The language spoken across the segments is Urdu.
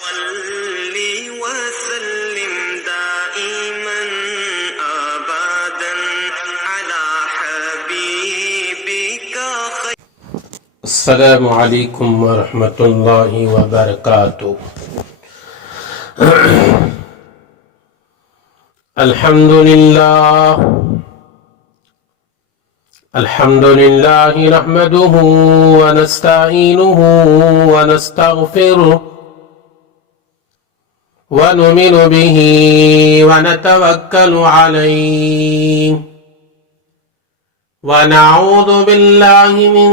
صل وسلم دائما ابدا على حبيبك خير. السلام علیکم ورحمۃ اللہ وبرکاتہ. الحمد للہ نحمده ونستعینه ونستغفره ونؤمن به ونتوکل علیہ ونعوذ باللہ من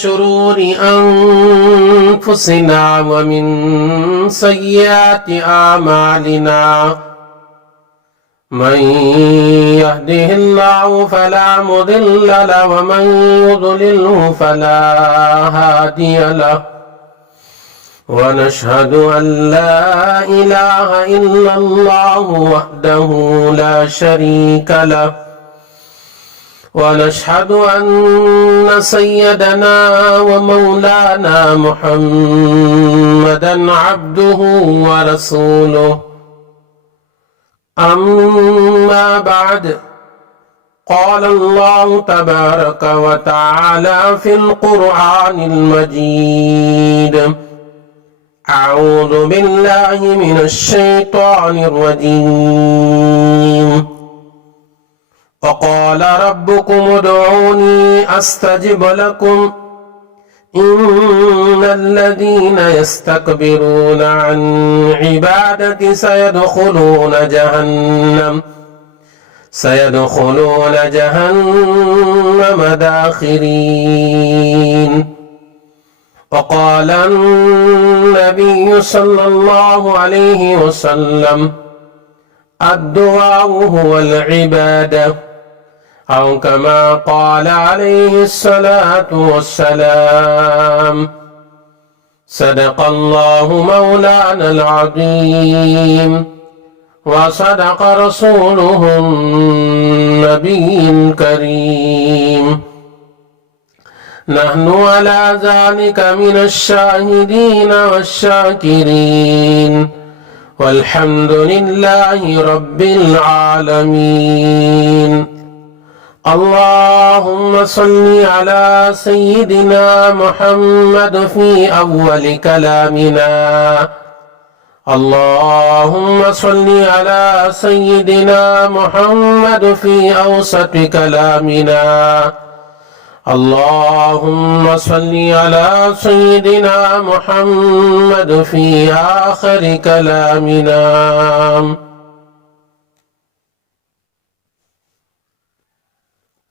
شرور انفسنا ومن سیئات اعمالنا من يهده الله فلا مضل له ومن يضلله فلا هادي له ونشهد أن لا إله إلا الله وحده لا شريك له ونشهد أن سيدنا ومولانا محمدا عبده ورسوله. أما بعد، قال الله تبارك وتعالى في القرآن المجيد: أعوذ بالله من الشيطان الرجيم. وقال ربكم ادعوني أستجب لكم إن الذين يستكبرون عن عبادتي سيدخلون جهنم داخرين. وقال النبي صلى الله عليه وسلم: الدعاء هو العبادة، أو كما قال عليه الصلاة والسلام. صدق الله مولانا العظيم وصدق رسوله النبي الكريم. نحن على ذلك من الشاهدين والشاكرين، والحمد لله رب العالمين. اللهم صل على سيدنا محمد في أول كلامنا. اللهم صل على سيدنا محمد في أوسط كلامنا. اللهم صل على سيدنا محمد في آخر كلامنا.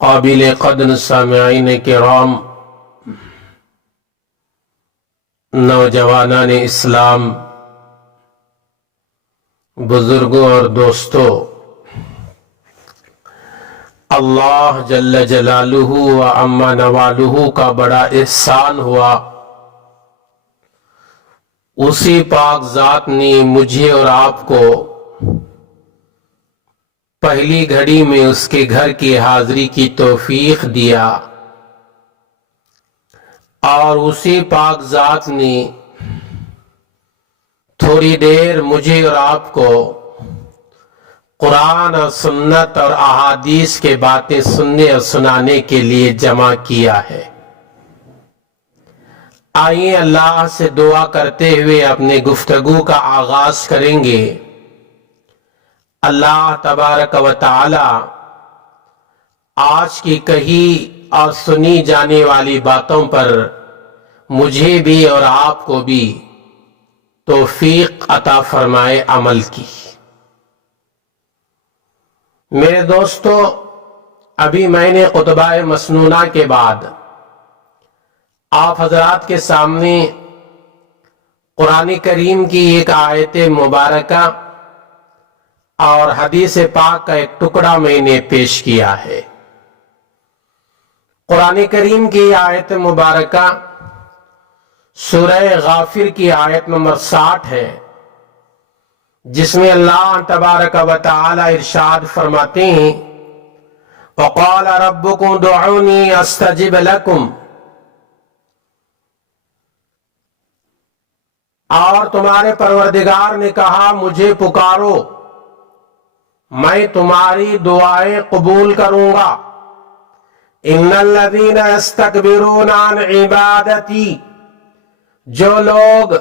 قابل قدر سامعین کرام، نوجوانان اسلام، بزرگوں اور دوستوں، اللہ جل جلالہ و عم نوالہ کا بڑا احسان ہوا. اسی پاک ذات نے مجھے اور آپ کو پہلی گھڑی میں اس کے گھر کی حاضری کی توفیق دیا، اور اسی پاک ذات نے تھوڑی دیر مجھے اور آپ کو قرآن اور سنت اور احادیث کے باتیں سننے اور سنانے کے لیے جمع کیا ہے. آئیے اللہ سے دعا کرتے ہوئے اپنے گفتگو کا آغاز کریں گے. اللہ تبارک و تعالی آج کی کہی اور سنی جانے والی باتوں پر مجھے بھی اور آپ کو بھی توفیق عطا فرمائے عمل کی. میرے دوستو، ابھی میں نے خطبہ مسنونہ کے بعد آپ حضرات کے سامنے قرآن کریم کی ایک آیت مبارکہ اور حدیث پاک کا ایک ٹکڑا میں نے پیش کیا ہے. قرآن کریم کی آیت مبارکہ سورہ غافر کی آیت نمبر 60 ہے، جس میں اللہ تبارک و تعالی ارشاد فرماتے ہیں: وقال ربكم ادعوني استجب لكم. اور تمہارے پروردگار نے کہا مجھے پکارو میں تمہاری دعائیں قبول کروں گا۔ ان الذین یستکبرون عن عبادتی، جو لوگ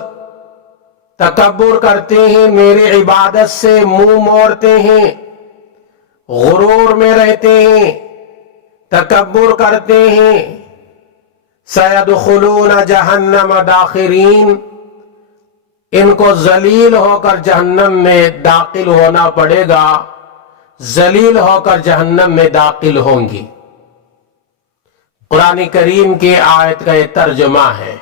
تکبر کرتے ہیں میری عبادت سے، منہ موڑتے ہیں، غرور میں رہتے ہیں، تکبر کرتے ہیں، سیدخلون جہنم داخرین، ان کو ذلیل ہو کر جہنم میں داخل ہونا پڑے گا، ذلیل ہو کر جہنم میں داخل ہوں گی۔ قرآن کریم کی آیت کا یہ ترجمہ ہے۔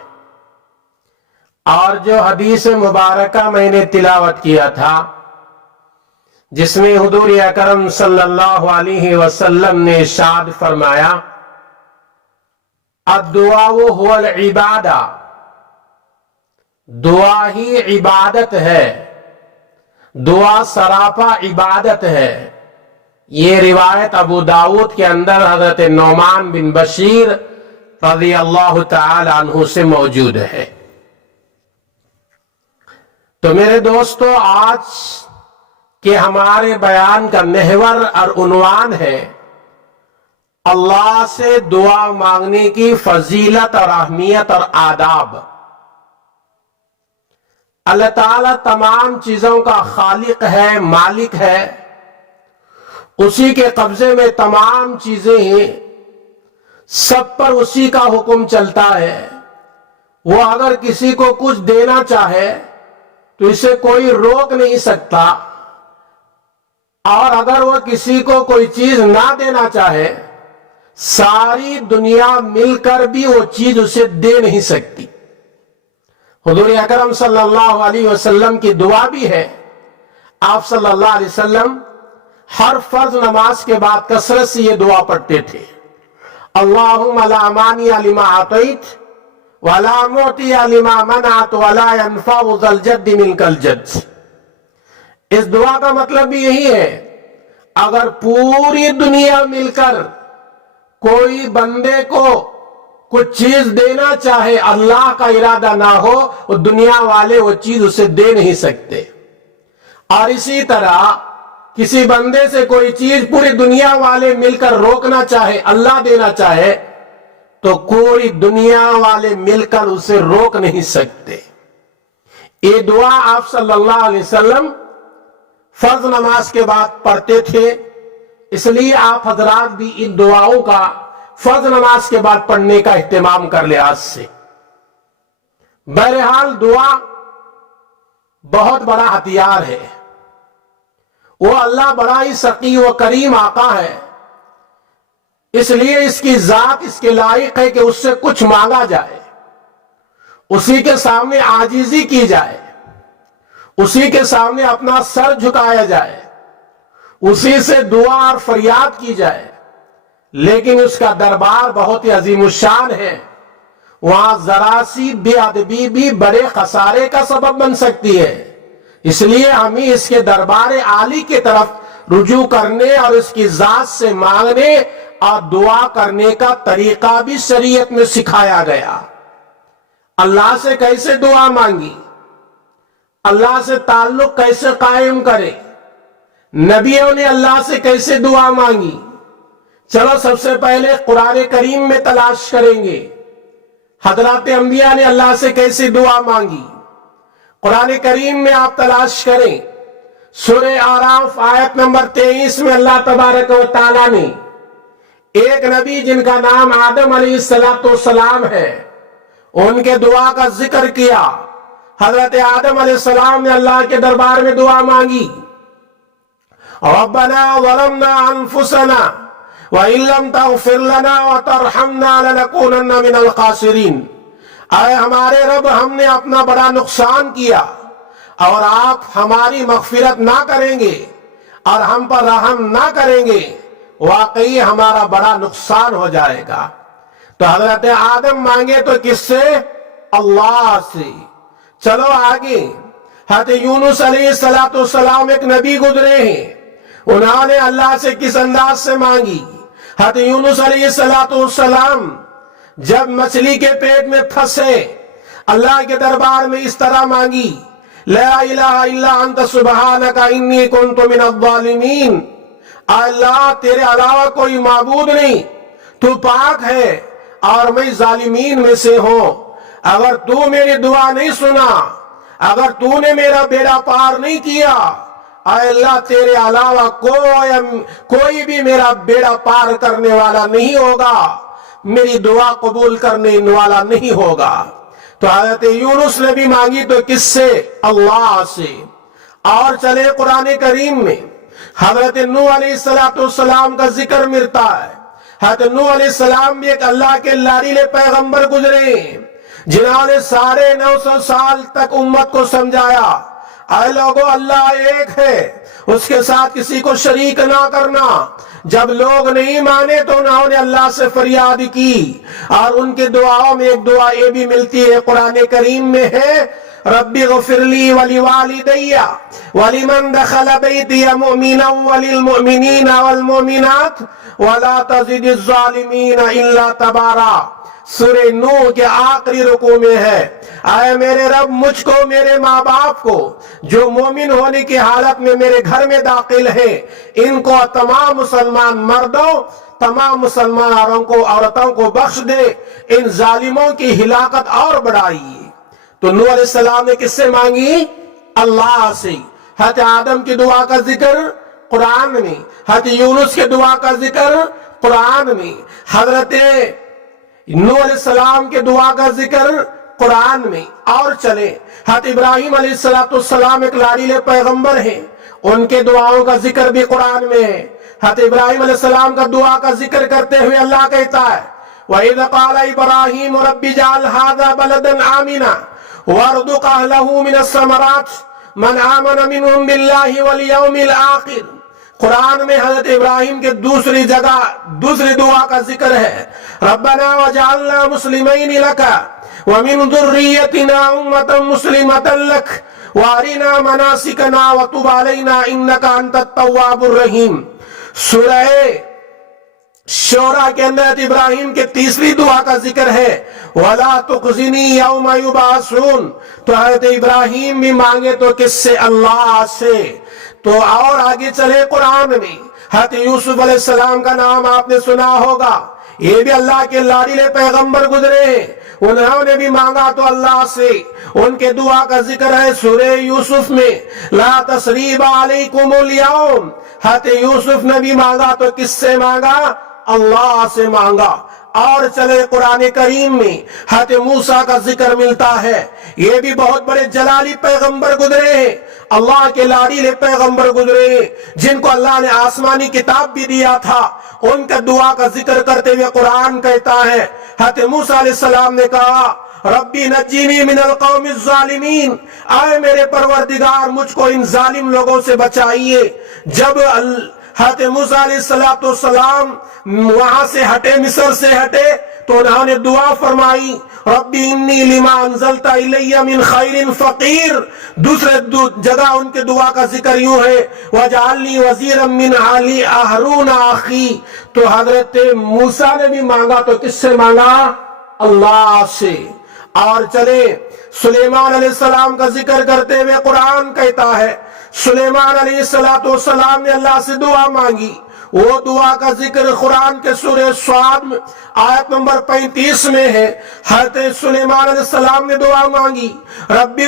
اور جو حدیث مبارکہ میں نے تلاوت کیا تھا جس میں حضور اکرم صلی اللہ علیہ وسلم نے ارشاد فرمایا الدعاء هو العبادہ، دعا ہی عبادت ہے، دعا سراپا عبادت ہے۔ یہ روایت ابو داؤد کے اندر حضرت نعمان بن بشیر رضی اللہ تعالی عنہ سے موجود ہے۔ تو میرے دوستو، آج کے ہمارے بیان کا محور اور عنوان ہے اللہ سے دعا مانگنے کی فضیلت اور اہمیت اور آداب۔ اللہ تعالیٰ تمام چیزوں کا خالق ہے، مالک ہے، اسی کے قبضے میں تمام چیزیں ہیں، سب پر اسی کا حکم چلتا ہے۔ وہ اگر کسی کو کچھ دینا چاہے تو اسے کوئی روک نہیں سکتا، اور اگر وہ کسی کو کوئی چیز نہ دینا چاہے ساری دنیا مل کر بھی وہ چیز اسے دے نہیں سکتی۔ حضور اکرم صلی اللہ علیہ وسلم کی دعا بھی ہے، آپ صلی اللہ علیہ وسلم ہر فرض نماز کے بعد کثرت سے یہ دعا پڑھتے تھے، اللہم لا مانع لما اعطیت ولا معطی لما منعت ولا ينفع ذا الجد منک الجد۔ اس دعا کا مطلب بھی یہی ہے، اگر پوری دنیا مل کر کوئی بندے کو کچھ چیز دینا چاہے اللہ کا ارادہ نہ ہو، وہ دنیا والے وہ چیز اسے دے نہیں سکتے۔ اور اسی طرح کسی بندے سے کوئی چیز پوری دنیا والے مل کر روکنا چاہے، اللہ دینا چاہے تو پوری دنیا والے مل کر اسے روک نہیں سکتے۔ یہ دعا آپ صلی اللہ علیہ وسلم فرض نماز کے بعد پڑھتے تھے، اس لیے آپ حضرات بھی ان دعاؤں کا فرض نماز کے بعد پڑھنے کا اہتمام کر لیں آج سے۔ بہرحال دعا بہت بڑا ہتھیار ہے، وہ اللہ بڑا ہی سخی و کریم آقا ہے، اس لیے اس کی ذات اس کے لائق ہے کہ اس سے کچھ مانگا جائے، اسی کے سامنے عاجزی کی جائے، اسی کے سامنے اپنا سر جھکایا جائے، اسی سے دعا اور فریاد کی جائے۔ لیکن اس کا دربار بہت ہی عظیم الشان ہے، وہاں ذرا سی بے ادبی بھی بڑے خسارے کا سبب بن سکتی ہے۔ اس لیے ہمیں اس کے دربار عالی کی طرف رجوع کرنے اور اس کی ذات سے مانگنے اور دعا کرنے کا طریقہ بھی شریعت میں سکھایا گیا۔ اللہ سے کیسے دعا مانگی، اللہ سے تعلق کیسے قائم کرے، نبیوں نے اللہ سے کیسے دعا مانگی، چلو سب سے پہلے قرآن کریم میں تلاش کریں گے حضرات انبیاء نے اللہ سے کیسے دعا مانگی۔ قرآن کریم میں آپ تلاش کریں، سورہ اعراف آیت نمبر 23 میں اللہ تبارک و تعالیٰ نے ایک نبی جن کا نام آدم علیہ السلام ہے، ان کے دعا کا ذکر کیا۔ حضرت آدم علیہ السلام نے اللہ کے دربار میں دعا مانگی، ربنا ظلمنا انفسنا وَإِن لَّمْ تَغْفِرْ لَنَا وَتَرْحَمْنَا لَنَكُونَنَّ مِنَ الْخَاسِرِينَ۔ اے ہمارے رب، ہم نے اپنا بڑا نقصان کیا، اور آپ ہماری مغفرت نہ کریں گے اور ہم پر رحم نہ کریں گے، واقعی ہمارا بڑا نقصان ہو جائے گا۔ تو حضرت آدم مانگے تو کس سے؟ اللہ سے۔ چلو آگے، حضرت یونس علیہ السلام ایک نبی گزرے ہیں، انہوں نے اللہ سے کس انداز سے مانگی؟ حضرت یونس علیہ السلام جب مچھلی کے پیٹ میں پھنسے اللہ کے دربار میں اس طرح مانگی، لا الہ الا انت سبحانک انی کنت من الظالمین، اللہ تیرے علاوہ کوئی معبود نہیں، تو پاک ہے اور میں ظالمین میں سے ہوں۔ اگر تو میری دعا نہیں سنا، اگر تو نے میرا بیڑا پار نہیں کیا، اے اللہ تیرے علاوہ کوئی بھی میرا بیڑا پار کرنے والا نہیں ہوگا، میری دعا قبول کرنے والا نہیں ہوگا۔ تو حضرت یونس نے بھی مانگی تو کس سے؟ اللہ سے۔ اور چلے قرآن کریم میں حضرت نوح علیہ السلام کا ذکر ملتا ہے۔ حضرت نوح علیہ السلام بھی ایک اللہ کے لاڈلے پیغمبر گزرے جنہوں نے 950 سال تک امت کو سمجھایا، اے لوگو اللہ ایک ہے، اس کے ساتھ کسی کو شریک نہ کرنا۔ جب لوگ نہیں مانے تو انہوں نے اللہ سے فریاد کی، اور ان کے دعاؤں میں ایک دعا یہ بھی ملتی ہے قرآن کریم میں ہے، ربی غفر لی ولوالدی ولمن دخل بیتی مؤمنا وللمؤمنین والمؤمنات ولا تزد الظالمین الا تبارا۔ سورہ نوح کے آخری رکوع میں ہے، اے میرے رب مجھ کو، میرے ماں باپ کو جو مومن ہونے کی حالت میں میرے گھر میں داخل ہیں، ان کو تمام مسلمان مردوں، تمام مسلمان عورتوں کو بخش دے، ان ظالموں کی ہلاکت اور بڑھائیے۔ تو نوح علیہ السلام نے کس سے مانگی؟ اللہ سے۔ حضرت آدم کی دعا کا ذکر قرآن میں، حضرت یونس کی دعا کا ذکر قرآن میں، حضرت نوح علیہ السلام کے دعا کا ذکر قرآن میں۔ اور چلے حضرت ابراہیم علیہ السلام ایک لاڈلے پیغمبر ہیں، ان کے دعاؤں کا ذکر بھی قرآن میں ہے۔ حضرت ابراہیم علیہ السلام کا دعا کا ذکر کرتے ہوئے اللہ کہتا ہے، وَإِذْ قَالَ إِبْرَاهِيمُ رَبِّ اجْعَلْ هَٰذَا بَلَدًا آمِنًا وَارْزُقْ أَهْلَهُ مِنَ الثَّمَرَاتِ مَنْ آمَنَ مِنْهُمْ بِاللَّهِ وَالْيَوْمِ الْآخِرِ۔ قرآن میں حضرت ابراہیم کے دوسری جگہ دوسری دعا کا ذکر ہے، ربنا وجعلنا مسلمین لک ومن ذریتنا امۃ مسلمۃ لک وارنا مناسکنا وتب علینا انک انت التواب الرحیم۔ سورہ شورى کے اندر حضرت ابراہیم کے تیسری دعا کا ذکر ہے، وَلَا تُخْزِنِي يَوْمَ يُبْعَثُونَ۔ تو حضرت ابراہیم بھی مانگے تو کس سے؟ اللہ سے۔ تو اور آگے چلے قرآن میں حضرت یوسف علیہ السلام کا نام آپ نے سنا ہوگا، یہ بھی اللہ کے لاڈلے پیغمبر گزرے ہیں، انہوں نے بھی مانگا تو اللہ سے۔ ان کے دعا کا ذکر ہے سورہ یوسف میں، لا تثریب علیکم اليوم۔ حضرت یوسف نے بھی مانگا تو کس سے مانگا؟ اللہ سے مانگا۔ اور چلے قرآن کریم میں حضرت موسیٰ کا ذکر ملتا ہے، یہ بھی بہت بڑے جلالی پیغمبر گزرے ہیں، اللہ کے لاڈلے پیغمبر گزرے ہیں، جن کو اللہ نے آسمانی کتاب بھی دیا تھا۔ ان کا دعا کا ذکر کرتے ہوئے قرآن کہتا ہے، حضرت موسیٰ علیہ السلام نے کہا، ربی نجینی من القوم الظالمین، اے میرے پروردگار مجھ کو ان ظالم لوگوں سے بچائیے۔ جب حضرت موسیٰ علیہ السلام وہاں سے ہٹے، مصر سے ہٹے، تو انہوں نے دعا فرمائی، ربی انی لما انزلت الی من خیر فقیر۔ دوسرے جگہ ان کے دعا کا ذکر یوں ہے، وجعلنی وزیرا من آلی ہارون اخی۔ تو حضرت موسیٰ نے بھی مانگا تو کس سے مانگا؟ اللہ سے۔ اور چلے سلیمان علیہ السلام کا ذکر کرتے ہوئے قرآن کہتا ہے، سلیمان علیہ السلام نے اللہ سے دعا مانگی، وہ دعا کا ذکر قرآن کے سورہ صاد میں آیت نمبر 35 میں ہے۔ حضرت سلیمان علیہ السلام نے دعا مانگی، ربی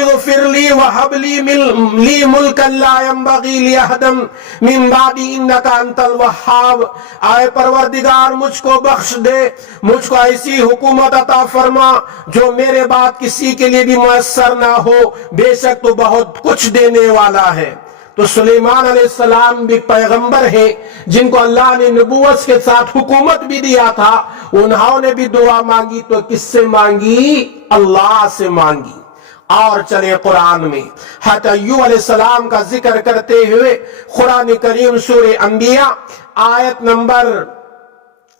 غفر لی وہب لی ملکا لا ينبغی لأحد من بعدی انک انت الوہاب۔ اے پروردگار مجھ کو بخش دے، مجھ کو ایسی حکومت عطا فرما جو میرے بعد کسی کے لیے بھی میسر نہ ہو، بے شک تو بہت کچھ دینے والا ہے۔ تو سلیمان علیہ السلام بھی پیغمبر ہیں جن کو اللہ نے نبوت کے ساتھ حکومت بھی دیا تھا، انہوں نے بھی دعا مانگی تو کس سے مانگی؟ اللہ سے مانگی۔ اور چلے قرآن میں حضرت ایوب علیہ السلام کا ذکر کرتے ہوئے قرآن کریم سورہ انبیاء آیت نمبر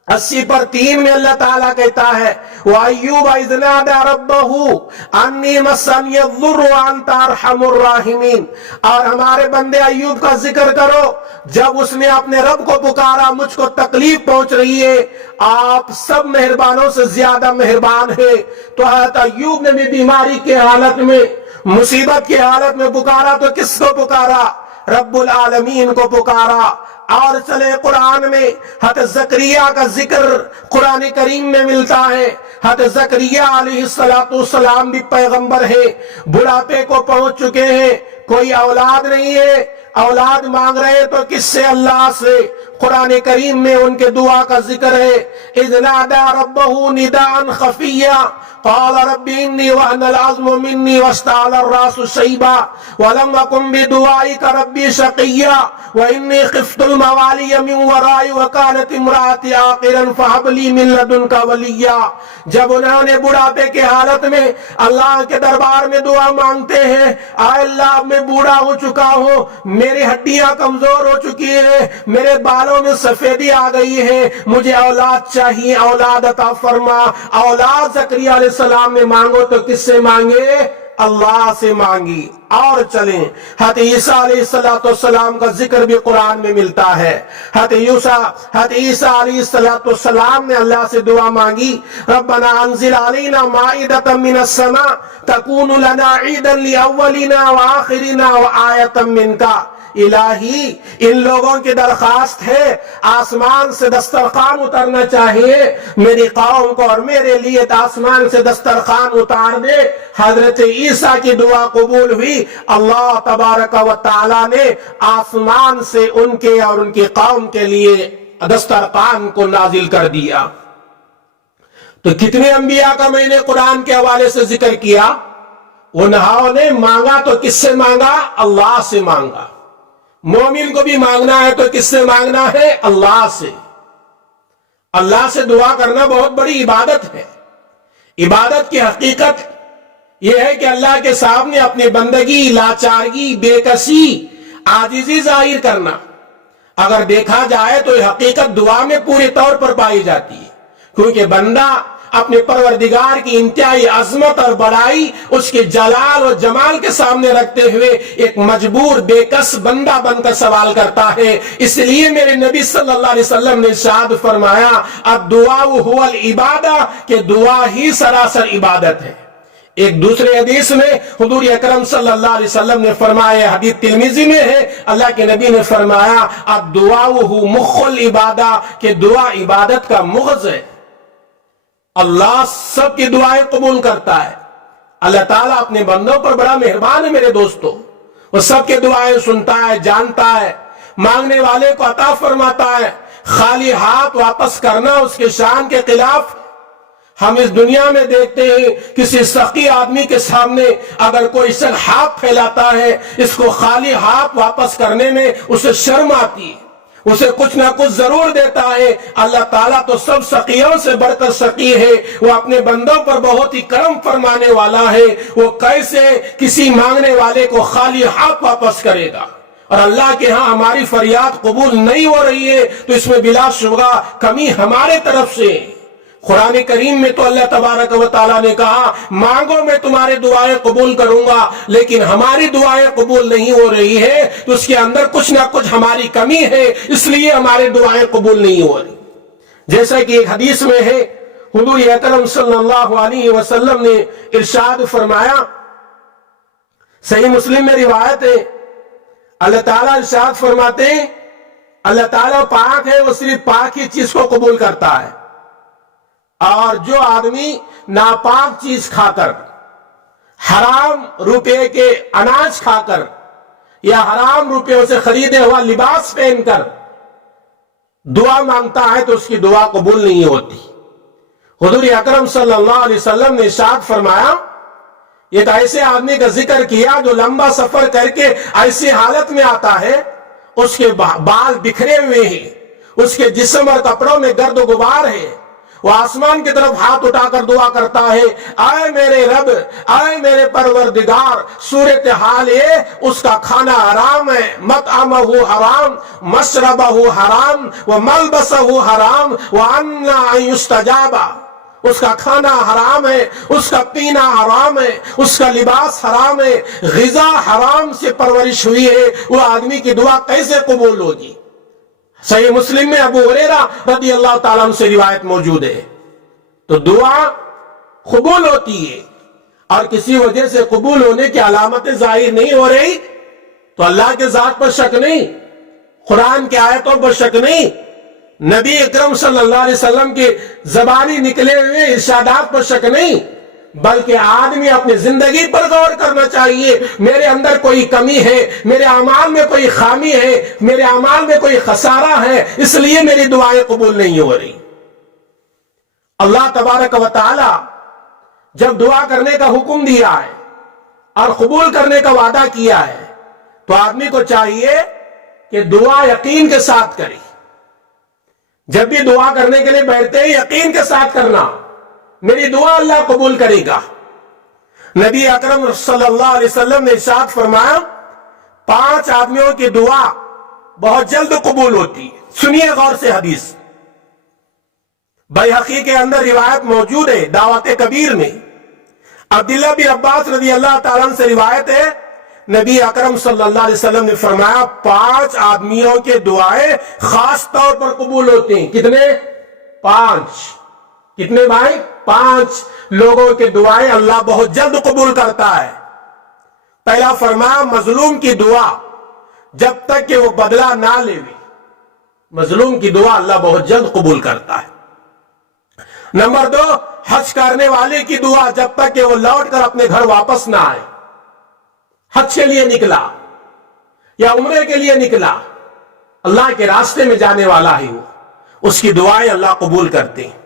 80 پر 3 میں اللہ تعالیٰ کہتا ہے وَأَيُّوبَ إِذْ نَادَىٰ رَبَّهُ أَنِّي مَسَّنِيَ الضُّرُّ وَأَنْتَ أَرْحَمُ الرَّاحِمِينَ۔ اور ہمارے بندے ایوب کا ذکر کرو، جب اس نے اپنے رب کو پکارا مجھ کو تکلیف پہنچ رہی ہے، آپ سب مہربانوں سے زیادہ مہربان ہے۔ تو حضرت ایوب نے بھی بیماری کے حالت میں، مصیبت کی حالت میں پکارا تو کس کو پکارا؟ رب العالمین کو پکارا۔ اور چلے قرآن میں حضرت زکریا کا ذکر قرآن کریم میں ملتا ہے۔ حضرت زکریا علیہ السلام بھی پیغمبر ہے، بڑھاپے کو پہنچ چکے ہیں، کوئی اولاد نہیں ہے، اولاد مانگ رہے تو کس سے؟ اللہ سے۔ قرآن کریم میں ان کے دعا کا ذکر ہے اذ نادى ربه نداء خفيا قال رب إني وهن العظم مني واشتعل الرأس شيبا ولم أكن بدعائك ربي شقيا وإني خفت الموالي من ورائي وكانت امرأتي عاقرا فهب لي من لدنك وليا۔ جب انہوں نے بڑھاپے کے حالت میں اللہ کے دربار میں دعا مانگتے ہیں، اے اللہ میں بوڑھا ہو چکا ہوں، میری ہڈیاں کمزور ہو چکی ہیں، میرے بالوں میں سفیدی آ گئی ہے، مجھے اولاد چاہیے، اولاد عطا فرما۔ اولاد زکریا علیہ السلام نے مانگو تو کس سے مانگے؟ اللہ سے مانگی۔ اور چلیں حضرت عیسیٰ علیہ السلام کا ذکر بھی قرآن میں ملتا ہے۔ حضرت عیسیٰ علیہ السلام نے اللہ سے دعا مانگی ربنا انزل علینا مائدۃ من السماء تکون لنا عیدا لاولنا وآخرنا وآیۃ منک۔ الہی ان لوگوں کی درخواست ہے آسمان سے دسترخوان اترنا چاہیے میری قوم کو، اور میرے لیے آسمان سے دسترخوان اتار دے۔ حضرت عیسیٰ کی دعا قبول ہوئی، اللہ تبارک و تعالی نے آسمان سے ان کے اور ان کی قوم کے لیے دسترخوان کو نازل کر دیا۔ تو کتنے انبیاء کا میں نے قرآن کے حوالے سے ذکر کیا، انہوں نے مانگا تو کس سے مانگا؟ اللہ سے مانگا۔ مومن کو بھی مانگنا ہے تو کس سے مانگنا ہے؟ اللہ سے۔ اللہ سے دعا کرنا بہت بڑی عبادت ہے۔ عبادت کی حقیقت یہ ہے کہ اللہ کے سامنے اپنی بندگی، لاچارگی، بے کسی، عاجزی ظاہر کرنا۔ اگر دیکھا جائے تو یہ حقیقت دعا میں پورے طور پر پائی جاتی ہے، کیونکہ بندہ اپنے پروردگار کی انتہائی عظمت اور بڑائی، اس کے جلال و جمال کے سامنے رکھتے ہوئے ایک مجبور بے کس بندہ بن کر سوال کرتا ہے۔ اس لیے میرے نبی صلی اللہ علیہ وسلم نے ارشاد فرمایا الدعاء هو العبادہ، کہ دعا ہی سراسر عبادت ہے۔ ایک دوسرے حدیث میں حضور اکرم صلی اللہ علیہ وسلم نے فرمایا، حدیث ترمذی میں ہے، اللہ کے نبی نے فرمایا الدعاء هو مخ العبادہ، کہ دعا عبادت کا مغز ہے۔ اللہ سب کی دعائیں قبول کرتا ہے۔ اللہ تعالیٰ اپنے بندوں پر بڑا مہربان ہے میرے دوستو، وہ سب کے دعائیں سنتا ہے، جانتا ہے، مانگنے والے کو عطا فرماتا ہے۔ خالی ہاتھ واپس کرنا اس کے شان کے خلاف۔ ہم اس دنیا میں دیکھتے ہیں کسی سخی آدمی کے سامنے اگر کوئی شخص ہاتھ پھیلاتا ہے، اس کو خالی ہاتھ واپس کرنے میں اسے شرم آتی ہے، اسے کچھ نہ کچھ ضرور دیتا ہے۔ اللہ تعالیٰ تو سب سخیوں سے بڑھ کر سخی ہے، وہ اپنے بندوں پر بہت ہی کرم فرمانے والا ہے۔ وہ کیسے کسی مانگنے والے کو خالی ہاتھ واپس کرے گا؟ اور اللہ کے ہاں ہماری فریاد قبول نہیں ہو رہی ہے تو اس میں بلا شبہ کمی ہمارے طرف سے۔ قرآن کریم میں تو اللہ تبارک و تعالیٰ نے کہا مانگو میں تمہارے دعائیں قبول کروں گا، لیکن ہماری دعائیں قبول نہیں ہو رہی ہے تو اس کے اندر کچھ نہ کچھ ہماری کمی ہے، اس لیے ہماری دعائیں قبول نہیں ہو رہی۔ جیسا کہ ایک حدیث میں ہے حضور اکرم صلی اللہ علیہ وسلم نے ارشاد فرمایا، صحیح مسلم میں روایت ہے، اللہ تعالیٰ ارشاد فرماتے ہیں اللہ تعالیٰ پاک ہے، وہ صرف پاک ہی چیز کو قبول کرتا ہے، اور جو آدمی ناپاک چیز کھا کر، حرام روپے کے اناج کھا کر یا حرام روپے سے خریدے ہوا لباس پہن کر دعا مانگتا ہے تو اس کی دعا قبول نہیں ہوتی۔ حضور اکرم صلی اللہ علیہ وسلم نے ارشاد فرمایا، ایک ایسے آدمی کا ذکر کیا جو لمبا سفر کر کے ایسی حالت میں آتا ہے، اس کے بال بکھرے ہوئے ہیں، اس کے جسم اور کپڑوں میں گرد و غبار ہے، وہ آسمان کی طرف ہاتھ اٹھا کر دعا کرتا ہے، اے میرے رب، اے میرے پروردگار، صورتحال یہ اس کا کھانا حرام ہے، مطعمہ حرام، مشربہ حرام، وملبسہ حرام، وَأَنَّىٰ أَن يُسْتَجَابَ، اس کا کھانا حرام ہے، اس کا پینا حرام ہے، اس کا لباس حرام ہے، غذا حرام سے پرورش ہوئی ہے، وہ آدمی کی دعا کیسے قبول ہوگی؟ صحیح مسلم میں ابو ہریرہ رضی اللہ تعالیٰ عنہ سے روایت موجود ہے۔ تو دعا قبول ہوتی ہے، اور کسی وجہ سے قبول ہونے کی علامتیں ظاہر نہیں ہو رہی تو اللہ کے ذات پر شک نہیں، قرآن کی آیتوں پر شک نہیں، نبی اکرم صلی اللہ علیہ وسلم کے زبانی نکلے ہوئے ارشادات پر شک نہیں، بلکہ آدمی اپنی زندگی پر غور کرنا چاہیے، میرے اندر کوئی کمی ہے، میرے اعمال میں کوئی خامی ہے، میرے اعمال میں کوئی خسارہ ہے، اس لیے میری دعائیں قبول نہیں ہو رہی۔ اللہ تبارک و تعالی جب دعا کرنے کا حکم دیا ہے اور قبول کرنے کا وعدہ کیا ہے تو آدمی کو چاہیے کہ دعا یقین کے ساتھ کرے۔ جب بھی دعا کرنے کے لیے بیٹھتے ہیں یقین کے ساتھ کرنا، میری دعا اللہ قبول کرے گا۔ نبی اکرم صلی اللہ علیہ وسلم نے ارشاد فرمایا 5 آدمیوں کی دعا بہت جلد قبول ہوتی ہے۔ سنیے غور سے حدیث، بیہقی کے اندر روایت موجود ہے دعوت کبیر میں، عبداللہ بن عباس رضی اللہ تعالیٰ عنہ سے روایت ہے، نبی اکرم صلی اللہ علیہ وسلم نے فرمایا 5 آدمیوں کے دعائیں خاص طور پر قبول ہوتے ہیں۔ کتنے؟ 5۔ کتنے بھائی؟ 5 لوگوں کے دعائیں اللہ بہت جلد قبول کرتا ہے۔ پہلا فرمایا مظلوم کی دعا جب تک کہ وہ بدلہ نہ لے، مظلوم کی دعا اللہ بہت جلد قبول کرتا ہے۔ نمبر 2، حج کرنے والے کی دعا جب تک کہ وہ لوٹ کر اپنے گھر واپس نہ آئے، حج کے لیے نکلا یا عمرے کے لیے نکلا، اللہ کے راستے میں جانے والا ہے وہ، اس کی دعائیں اللہ قبول کرتے ہیں۔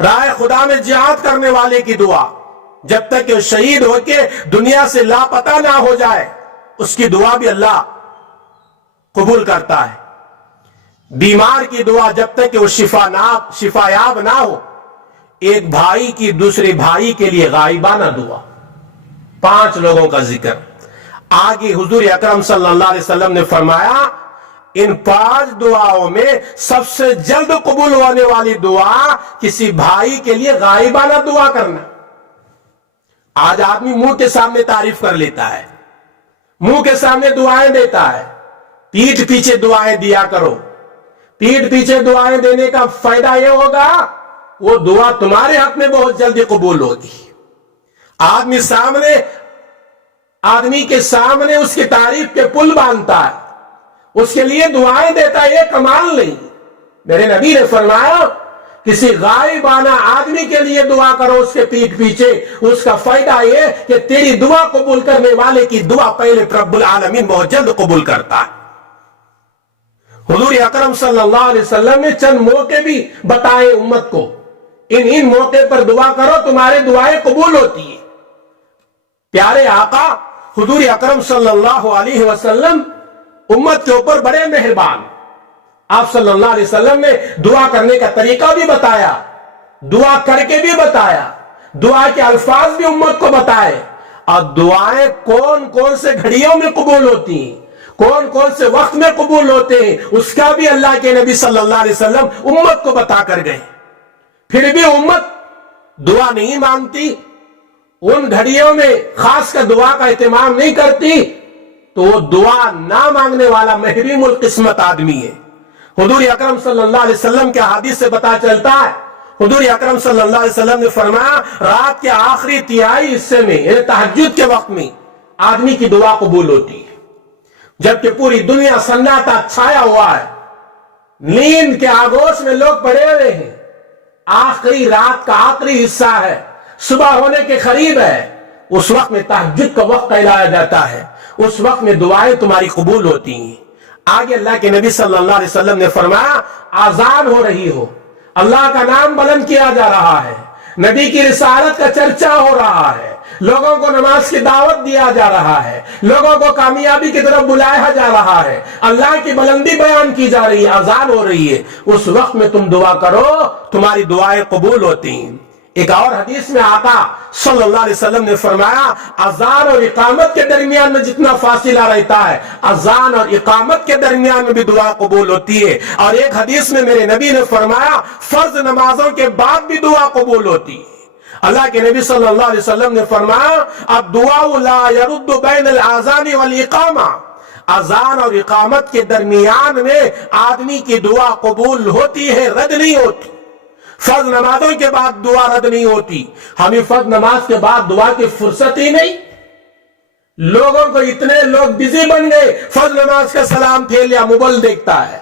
راہ خدا میں جہاد کرنے والے کی دعا جب تک کہ وہ شہید ہو کے دنیا سے لاپتہ نہ ہو جائے، اس کی دعا بھی اللہ قبول کرتا ہے۔ بیمار کی دعا جب تک کہ وہ شفایاب نہ ہو، ایک بھائی کی دوسرے بھائی کے لیے غائبانہ دعا۔ 5 لوگوں کا ذکر آگے حضور اکرم صلی اللہ علیہ وسلم نے فرمایا ان 5 دعاؤں میں سب سے جلد قبول ہونے والی دعا کسی بھائی کے لیے غائبانہ دعا کرنا۔ آج آدمی منہ کے سامنے تعریف کر لیتا ہے، منہ کے سامنے دعائیں دیتا ہے، پیٹھ پیچھے دعائیں دیا کرو۔ پیٹھ پیچھے دعائیں دینے کا فائدہ یہ ہوگا وہ دعا تمہارے حق میں بہت جلدی قبول ہوگی۔ آدمی کے سامنے اس کی تعریف کے پل باندھتا ہے، اس کے لیے دعائیں دیتا ہے، یہ کمال نہیں۔ میرے نبی نے فرمایا کسی غائبانہ آدمی کے لیے دعا کرو اس کے پیٹھ پیچھے، اس کا فائدہ یہ کہ تیری دعا قبول کرنے والے کی دعا پہلے رب العالمین بہت جلد قبول کرتا ہے۔ حضور اکرم صلی اللہ علیہ وسلم نے چند موقع بھی بتائے امت کو، ان موقع پر دعا کرو تمہارے دعائیں قبول ہوتی ہیں۔ پیارے آقا حضور اکرم صلی اللہ علیہ وسلم امت کے اوپر بڑے مہربان، آپ صلی اللہ علیہ وسلم نے دعا کرنے کا طریقہ بھی بتایا، دعا کر کے بھی بتایا، دعا کے الفاظ بھی امت کو بتائے، اور دعائیں کون کون سے گھڑیوں میں قبول ہوتی ہیں، کون کون سے وقت میں قبول ہوتے ہیں، اس کا بھی اللہ کے نبی صلی اللہ علیہ وسلم امت کو بتا کر گئے۔ پھر بھی امت دعا نہیں مانگتی، ان گھڑیوں میں خاص کر دعا کا اہتمام نہیں کرتی، تو وہ دعا نہ مانگنے والا محروم القسمت آدمی ہے۔ حضور اکرم صلی اللہ علیہ وسلم کے حدیث سے پتا چلتا ہے، حضور اکرم صلی اللہ علیہ وسلم نے فرمایا رات کے آخری تہائی حصے میں یعنی تہجد کے وقت میں آدمی کی دعا قبول ہوتی ہے، جبکہ پوری دنیا سناٹا چھایا ہوا ہے، نیند کے آغوش میں لوگ پڑے ہوئے ہیں، آخری رات کا آخری حصہ ہے، صبح ہونے کے قریب ہے، اس وقت میں تہجد کا وقت کہلایا جاتا ہے، اس وقت میں دعائیں تمہاری قبول ہوتی ہیں۔ آگے اللہ کے نبی صلی اللہ علیہ وسلم نے فرمایا آذان ہو رہی ہو، اللہ کا نام بلند کیا جا رہا ہے، نبی کی رسالت کا چرچا ہو رہا ہے، لوگوں کو نماز کی دعوت دیا جا رہا ہے, لوگوں کو کامیابی کی طرف بلایا جا رہا ہے, اللہ کی بلندی بیان کی جا رہی ہے, اذان ہو رہی ہے, اس وقت میں تم دعا کرو, تمہاری دعائیں قبول ہوتی ہیں. ایک اور حدیث میں آقا صلی اللہ علیہ وسلم نے فرمایا اذان اور اقامت کے درمیان میں جتنا فاصلہ رہتا ہے, اذان اور اقامت کے درمیان میں بھی دعا قبول ہوتی ہے. اور ایک حدیث میں میرے نبی نے فرمایا فرض نمازوں کے بعد بھی دعا قبول ہوتی ہے. اللہ کے نبی صلی اللہ علیہ وسلم نے فرمایا الدعاء لا يرد بین الاذان والاقامہ, اذان اور اقامت کے درمیان میں آدمی کی دعا قبول ہوتی ہے, رد نہیں ہوتی. فرض نمازوں کے بعد دعا رد نہیں ہوتی. ہمیں فرض نماز کے بعد دعا کی فرصت ہی نہیں. لوگوں کو اتنے لوگ بزی بن گئے, فرض نماز کا سلام پھیر لیا, موبائل دیکھتا ہے,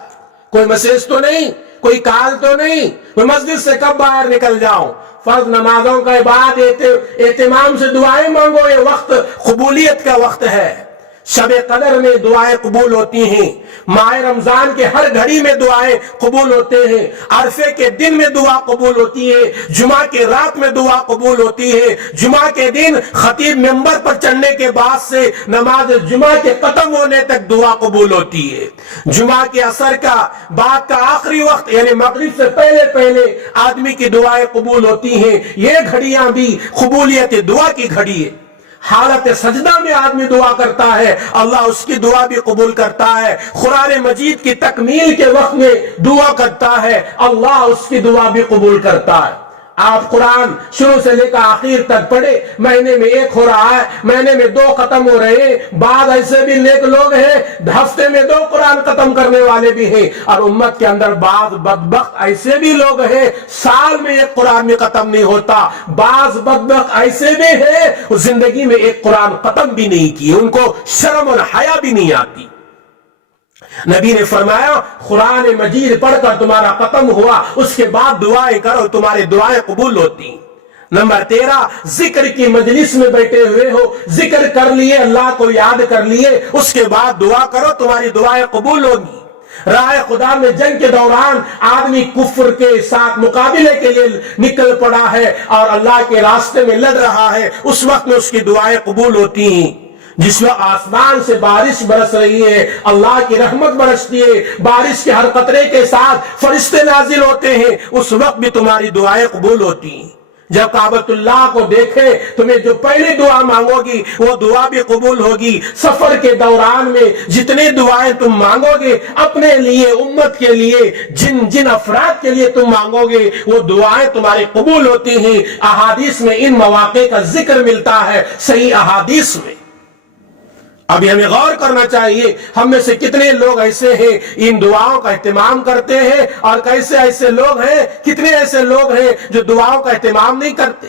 کوئی میسج تو نہیں, کوئی کال تو نہیں, میں مسجد سے کب باہر نکل جاؤں. فرض نمازوں کے بعد اہتمام سے دعائیں مانگو, یہ وقت قبولیت کا وقت ہے. شب قدر میں دعائیں قبول ہوتی ہیں, ماہ رمضان کے ہر گھڑی میں دعائیں قبول ہوتے ہیں, عرفے کے دن میں دعا قبول ہوتی ہے, جمعہ کے رات میں دعا قبول ہوتی ہے, جمعہ کے دن خطیب منبر پر چڑھنے کے بعد سے نماز جمعہ کے ختم ہونے تک دعا قبول ہوتی ہے. جمعہ کے عصر کا بعد کا آخری وقت یعنی مغرب سے پہلے آدمی کی دعائیں قبول ہوتی ہیں. یہ گھڑیاں بھی قبولیت دعا کی گھڑی ہے. حالت سجدہ میں آدمی دعا کرتا ہے, اللہ اس کی دعا بھی قبول کرتا ہے. قرآن مجید کی تکمیل کے وقت میں دعا کرتا ہے, اللہ اس کی دعا بھی قبول کرتا ہے. آپ قرآن شروع سے لے کر آخر تک پڑھے, مہینے میں 1 ہو رہا ہے, مہینے میں 2 ختم ہو رہے ہیں. بعض ایسے بھی نیک لوگ ہیں ہفتے میں 2 قرآن ختم کرنے والے بھی ہیں, اور امت کے اندر بعض بدبخت ایسے بھی لوگ ہیں سال میں 1 قرآن میں ختم نہیں ہوتا. بعض بدبخت ایسے بھی ہیں زندگی میں 1 قرآن ختم بھی نہیں کیے, ان کو شرم اور حیا بھی نہیں آتی. نبی نے فرمایا قرآن مجید پڑھ کر تمہارا ختم ہوا, اس کے بعد دعائیں کرو, تمہاری دعائیں قبول ہوتی. نمبر 13 ذکر کی مجلس میں بیٹھے ہوئے ہو, ذکر کر لیے, اللہ کو یاد کر لیے, اس کے بعد دعا کرو, تمہاری دعائیں قبول ہوگی. راہ خدا میں جنگ کے دوران آدمی کفر کے ساتھ مقابلے کے لیے نکل پڑا ہے اور اللہ کے راستے میں لڑ رہا ہے, اس وقت میں اس کی دعائیں قبول ہوتی ہیں. جس میں آسمان سے بارش برس رہی ہے, اللہ کی رحمت برستی ہے, بارش کے ہر قطرے کے ساتھ فرشتے نازل ہوتے ہیں, اس وقت بھی تمہاری دعائیں قبول ہوتی ہیں. جب کعبۃ اللہ کو دیکھے تمہیں جو پہلی دعا مانگو گی وہ دعا بھی قبول ہوگی. سفر کے دوران میں جتنی دعائیں تم مانگو گے اپنے لیے, امت کے لیے, جن افراد کے لیے تم مانگو گے وہ دعائیں تمہاری قبول ہوتی ہیں. احادیث میں ان مواقع کا ذکر ملتا ہے, صحیح احادیث میں. ابھی ہمیں غور کرنا چاہیے ہم میں سے کتنے لوگ ایسے ہیں ان دعاؤں کا اہتمام کرتے ہیں, اور کیسے ایسے لوگ ہیں, کتنے ایسے لوگ ہیں جو دعاؤں کا اہتمام نہیں کرتے.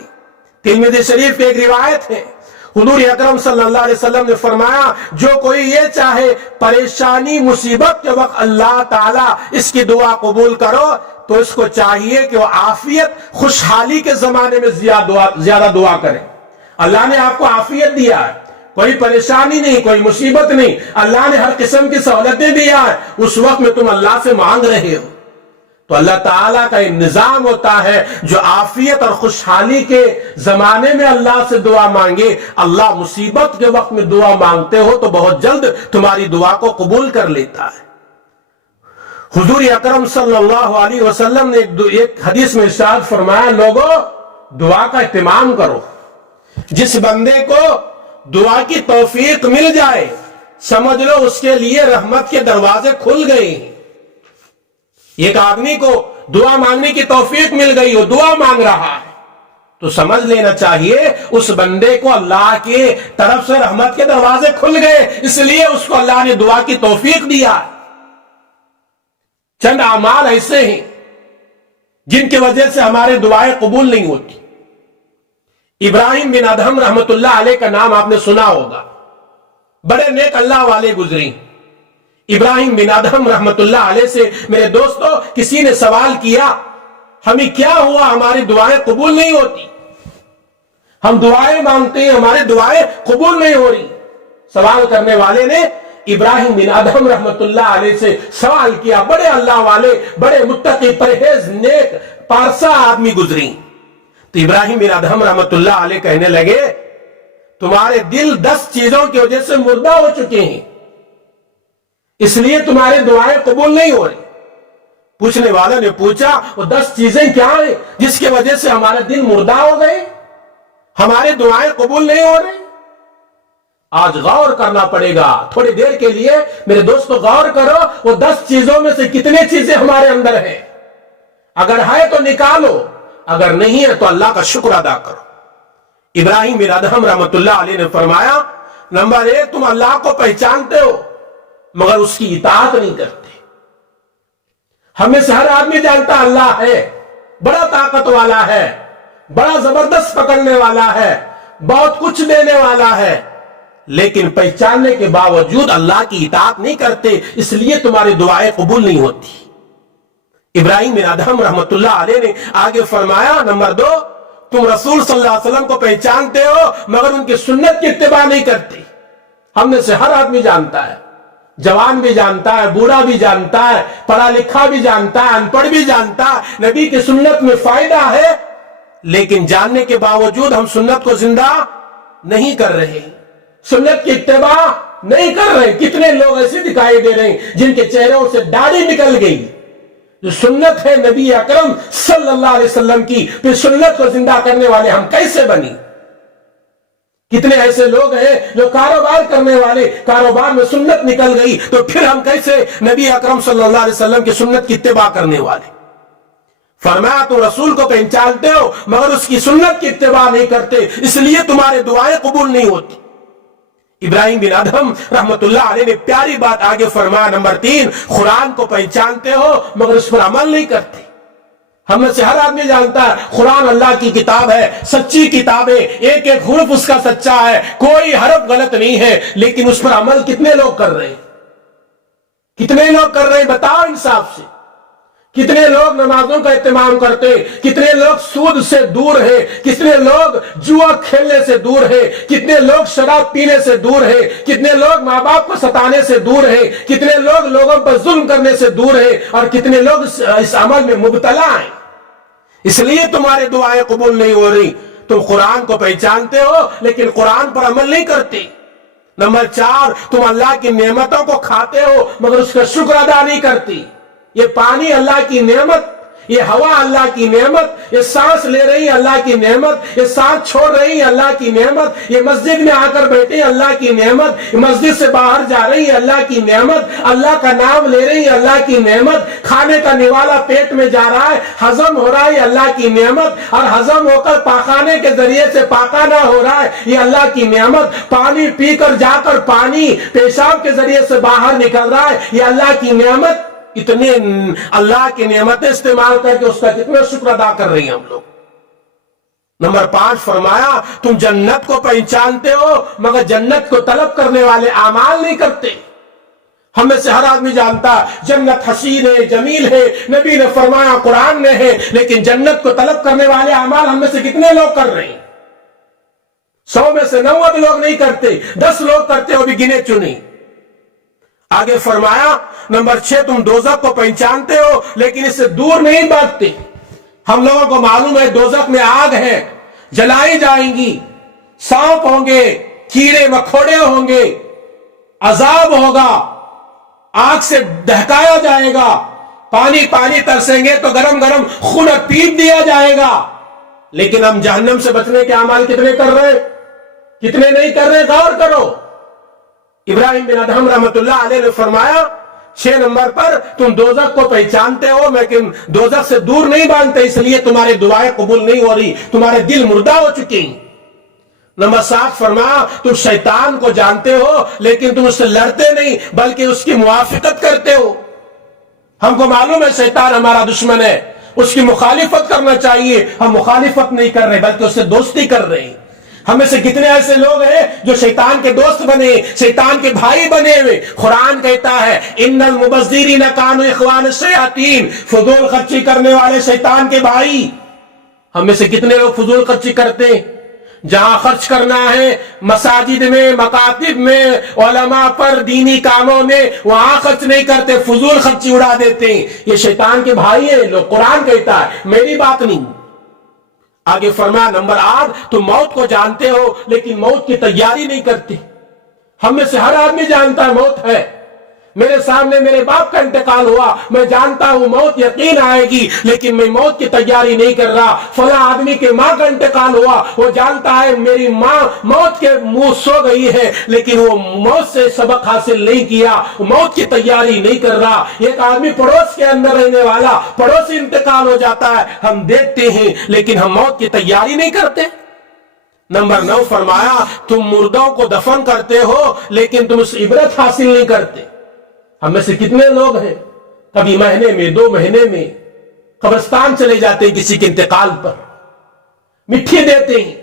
ترمذی شریف کی ایک روایت ہے, حضور اکرم صلی اللہ علیہ وسلم نے فرمایا جو کوئی یہ چاہے پریشانی مصیبت کے وقت اللہ تعالیٰ اس کی دعا قبول کرو, تو اس کو چاہیے کہ وہ عافیت خوشحالی کے زمانے میں زیادہ دعا کرے. اللہ نے آپ کو عافیت دیا ہے, کوئی پریشانی نہیں, کوئی مصیبت نہیں, اللہ نے ہر قسم کی سہولتیں دیا ہے, اس وقت میں تم اللہ سے مانگ رہے ہو. تو اللہ تعالیٰ کا ایک نظام ہوتا ہے جو عافیت اور خوشحالی کے زمانے میں اللہ سے دعا مانگے, اللہ مصیبت کے وقت میں دعا مانگتے ہو تو بہت جلد تمہاری دعا کو قبول کر لیتا ہے. حضور اکرم صلی اللہ علیہ وسلم نے ایک حدیث میں ارشاد فرمایا, لوگوں دعا کا اہتمام کرو. جس بندے کو دعا کی توفیق مل جائے سمجھ لو اس کے لیے رحمت کے دروازے کھل گئے. ایک آدمی کو دعا مانگنے کی توفیق مل گئی, وہ دعا مانگ رہا ہے, تو سمجھ لینا چاہیے اس بندے کو اللہ کی طرف سے رحمت کے دروازے کھل گئے, اس لیے اس کو اللہ نے دعا کی توفیق دیا. چند اعمال ایسے ہیں جن کی وجہ سے ہمارے دعائیں قبول نہیں ہوتی. ابراہیم بن ادہم رحمت اللہ علیہ کا نام آپ نے سنا ہوگا, بڑے نیک اللہ والے گزری. ابراہیم بن ادہم رحمت اللہ علیہ سے میرے دوستو کسی نے سوال کیا, ہمیں کیا ہوا, ہماری دعائیں قبول نہیں ہوتی, ہم دعائیں مانگتے ہیں ہماری دعائیں قبول نہیں ہو رہی. سوال کرنے والے نے ابراہیم بن ادہم رحمت اللہ علیہ سے سوال کیا, بڑے اللہ والے, بڑے متقی, پرہیز, نیک, پارسا آدمی گزری. تو ابراہیم بن ادہم رحمت اللہ علیہ کہنے لگے تمہارے دل 10 چیزوں کی وجہ سے مردہ ہو چکے ہیں، اس لیے تمہاری دعائیں قبول نہیں ہو رہی۔ پوچھنے والوں نے پوچھا وہ 10 چیزیں کیا ہیں جس کی وجہ سے ہمارے دل مردہ ہو گئے، ہماری دعائیں قبول نہیں ہو رہی؟ آج غور کرنا پڑے گا، تھوڑی دیر کے لیے میرے دوستو غور کرو، وہ 10 چیزوں میں سے کتنے چیزیں ہمارے اندر ہیں، اگر ہے تو نکالو، اگر نہیں ہے تو اللہ کا شکر ادا کرو۔ ابراہیم بن ادہم رحمت اللہ علیہ نے فرمایا، نمبر 1 تم اللہ کو پہچانتے ہو مگر اس کی اطاعت نہیں کرتے۔ ہمیں سے ہر آدمی جانتا اللہ ہے، بڑا طاقت والا ہے، بڑا زبردست پکڑنے والا ہے، بہت کچھ دینے والا ہے، لیکن پہچاننے کے باوجود اللہ کی اطاعت نہیں کرتے، اس لیے تمہاری دعائیں قبول نہیں ہوتی۔ ابراہیم بن ادہم رحمت اللہ علیہ نے آگے فرمایا، نمبر 2 تم رسول صلی اللہ علیہ وسلم کو پہچانتے ہو مگر ان کی سنت کی اتباع نہیں کرتے۔ ہم میں سے ہر آدمی جانتا ہے، جوان بھی جانتا ہے، بوڑھا بھی جانتا ہے، پڑھا لکھا بھی جانتا ہے، ان پڑھ بھی جانتا ہے، نبی کی سنت میں فائدہ ہے، لیکن جاننے کے باوجود ہم سنت کو زندہ نہیں کر رہے، سنت کی اتباع نہیں کر رہے۔ کتنے لوگ ایسے دکھائی دے رہے ہیں جن کے چہروں سے داڑھی نکل گئی، جو سنت ہے نبی اکرم صلی اللہ علیہ وسلم کی، پھر سنت کو زندہ کرنے والے ہم کیسے بنی؟ کتنے ایسے لوگ ہیں جو کاروبار کرنے والے، کاروبار میں سنت نکل گئی تو پھر ہم کیسے نبی اکرم صلی اللہ علیہ وسلم کی سنت کی اتباع کرنے والے؟ فرمایا تم رسول کو پہچانتے ہو مگر اس کی سنت کی اتباع نہیں کرتے، اس لیے تمہارے دعائیں قبول نہیں ہوتی۔ ابراہیم بن ادہم رحمت اللہ علیہ نے پیاری بات آگے فرمایا، نمبر 3 قرآن کو پہچانتے ہو مگر اس پر عمل نہیں کرتے۔ ہم میں سے ہر آدمی جانتا ہے قرآن اللہ کی کتاب ہے، سچی کتاب ہے، ایک ایک حرف اس کا سچا ہے، کوئی حرف غلط نہیں ہے، لیکن اس پر عمل کتنے لوگ کر رہے ہیں؟ کتنے لوگ کر رہے ہیں بتاؤ انصاف سے؟ کتنے لوگ نمازوں کا اہتمام کرتے، کتنے لوگ سود سے دور ہیں، کتنے لوگ جوا کھیلنے سے دور ہیں، کتنے لوگ شراب پینے سے دور ہیں، کتنے لوگ ماں باپ کو ستانے سے دور ہیں، کتنے لوگ لوگوں پر ظلم کرنے سے دور ہیں، اور کتنے لوگ اس عمل میں مبتلا ہیں۔ اس لیے تمہارے دعائیں قبول نہیں ہو رہی۔ تم قرآن کو پہچانتے ہو لیکن قرآن پر عمل نہیں کرتے۔ نمبر 4 تم اللہ کی نعمتوں کو کھاتے ہو مگر اس کا شکر ادا نہیں کرتی۔ یہ پانی اللہ کی نعمت، یہ ہوا اللہ کی نعمت، یہ سانس لے رہی اللہ کی نعمت، یہ سانس چھوڑ رہی اللہ کی نعمت، یہ مسجد میں آ کر بیٹھی اللہ کی نعمت، مسجد سے باہر جا رہی اللہ کی نعمت، اللہ کا نام لے رہی اللہ کی نعمت، کھانے کا نوالا پیٹ میں جا رہا ہے، ہضم ہو رہا ہے اللہ کی نعمت، اور ہضم ہو کر پاخانے کے ذریعے سے پاخانہ ہو رہا ہے یہ اللہ کی نعمت، پانی پی کر جا کر پانی پیشاب کے ذریعے سے باہر نکل رہا ہے یہ اللہ کی نعمت۔ اتنے اللہ کی نعمتیں استعمال کر کے اس کا کتنا شکر ادا کر رہی ہیں ہم لوگ۔ نمبر 5 فرمایا تم جنت کو پہچانتے ہو مگر جنت کو طلب کرنے والے اعمال نہیں کرتے۔ ہم میں سے ہر آدمی جانتا جنت حسین ہے، جمیل ہے، نبی نے فرمایا، قرآن نے ہے، لیکن جنت کو طلب کرنے والے اعمال ہم میں سے کتنے لوگ کر رہے ہیں؟ 100 میں سے 90 لوگ نہیں کرتے، 10 لوگ کرتے ہو بھی گنے چنے۔ آگے فرمایا نمبر 6 تم دوزخ کو پہچانتے ہو لیکن اس سے دور نہیں بھاگتے۔ ہم لوگوں کو معلوم ہے دوزخ میں آگ ہے، جلائی جائیں گی، سانپ ہوں گے، کیڑے مکوڑے ہوں گے، عذاب ہوگا، آگ سے دہکایا جائے گا، پانی پانی ترسیں گے تو گرم گرم خون پیپ دیا جائے گا، لیکن ہم جہنم سے بچنے کے اعمال کتنے کر رہے، کتنے نہیں کر رہے؟ غور کرو۔ ابراہیم بن ادہم رحمت اللہ علیہ نے فرمایا 6 نمبر پر تم دوزخ کو پہچانتے ہو لیکن دوزخ سے دور نہیں بھاگتے، اس لیے تمہاری دعائیں قبول نہیں ہو رہی، تمہارے دل مردہ ہو چکے ہیں۔ نمبر 7 فرمایا تم شیطان کو جانتے ہو لیکن تم اس سے لڑتے نہیں بلکہ اس کی موافقت کرتے ہو۔ ہم کو معلوم ہے شیطان ہمارا دشمن ہے، اس کی مخالفت کرنا چاہیے، ہم مخالفت نہیں کر رہے بلکہ اس سے دوستی کر رہے ہیں۔ ہم میں سے کتنے ایسے لوگ ہیں جو شیطان کے دوست بنے، شیطان کے بھائی بنے ہوئے۔ قرآن کہتا ہے ان المبذرین کانوا اخوان الشیاطین، فضول خرچی کرنے والے شیطان کے بھائی۔ ہم میں سے کتنے لوگ فضول خرچی کرتے ہیں؟ جہاں خرچ کرنا ہے مساجد میں، مکاتب میں، علماء پر، دینی کاموں میں، وہاں خرچ نہیں کرتے، فضول خرچی اڑا دیتے ہیں۔ یہ شیطان کے بھائی ہیں لوگ۔ قرآن کہتا ہے، میری بات نہیں۔ آگے فرمایا نمبر 8 تم موت کو جانتے ہو لیکن موت کی تیاری نہیں کرتے. ہم میں سے ہر آدمی جانتا ہے موت ہے. میرے سامنے میرے باپ کا انتقال ہوا, میں جانتا ہوں موت یقین آئے گی, لیکن میں موت کی تیاری نہیں کر رہا. فلاں آدمی کے ماں کا انتقال ہوا, وہ جانتا ہے میری ماں موت کے منہ سو گئی ہے, لیکن وہ موت سے سبق حاصل نہیں کیا, موت کی تیاری نہیں کر رہا. ایک آدمی پڑوس کے اندر رہنے والا, پڑوسی انتقال ہو جاتا ہے, ہم دیکھتے ہیں لیکن ہم موت کی تیاری نہیں کرتے. نمبر 9 فرمایا تم مردوں کو دفن کرتے ہو لیکن تم اس عبرت حاصل نہیں کرتے. ہم میں سے کتنے لوگ ہیں کبھی مہینے میں 2 مہینے میں قبرستان چلے جاتے ہیں کسی کے انتقال پر, مٹھی دیتے ہیں,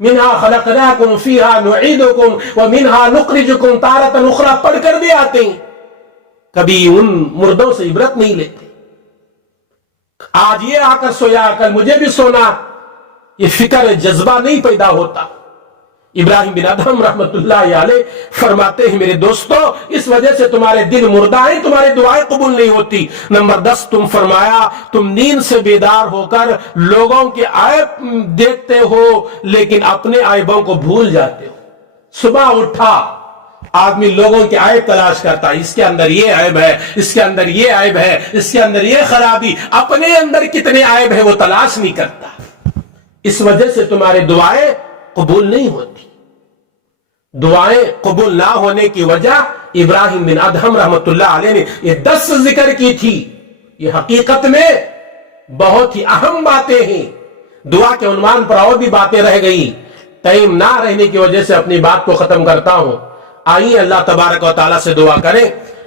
منہا خلقناکم فیہا نعیدکم ومنہا نخرجکم تارۃ اخری پڑھ کر بھی آتے ہیں, کبھی ان مردوں سے عبرت نہیں لیتے. آج یہ آ کر سویا کل مجھے بھی سونا, یہ فکر جذبہ نہیں پیدا ہوتا. ابراہیم بن ادہم رحمت اللہ علیہ فرماتے ہیں میرے دوستو اس وجہ سے تمہارے دل مردہ ہیں, تمہاری دعائیں قبول نہیں ہوتی. نمبر 10 تم فرمایا تم نیند سے بیدار ہو کر لوگوں کے عیب دیکھتے ہو لیکن اپنے عیبوں کو بھول جاتے ہو. صبح اٹھا آدمی لوگوں کے عیب تلاش کرتا ہے, اس کے اندر یہ عیب ہے, اس کے اندر یہ عیب ہے, اس کے اندر یہ خرابی, اپنے اندر کتنے عیب ہے وہ تلاش نہیں کرتا. اس وجہ سے تمہاری دعائیں قبول نہیں ہوتی. دعائیں قبول نہ ہونے کی وجہ ابراہیم بن ادہم رحمت اللہ علیہ نے یہ 10 ذکر کی تھی. یہ حقیقت میں بہت ہی اہم باتیں ہیں. دعا کے عنوان پر اور بھی باتیں رہ گئی, ٹائم نہ رہنے کی وجہ سے اپنی بات کو ختم کرتا ہوں. آئیے اللہ تبارک و تعالیٰ سے دعا کریں.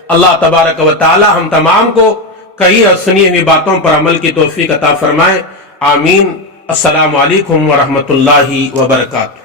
اللہ تبارک و تعالیٰ ہم تمام کو کہی اور سنی ہوئی باتوں پر عمل کی توفیق عطا فرمائے. آمین. السلام علیکم ورحمۃ اللہ وبرکاتہ.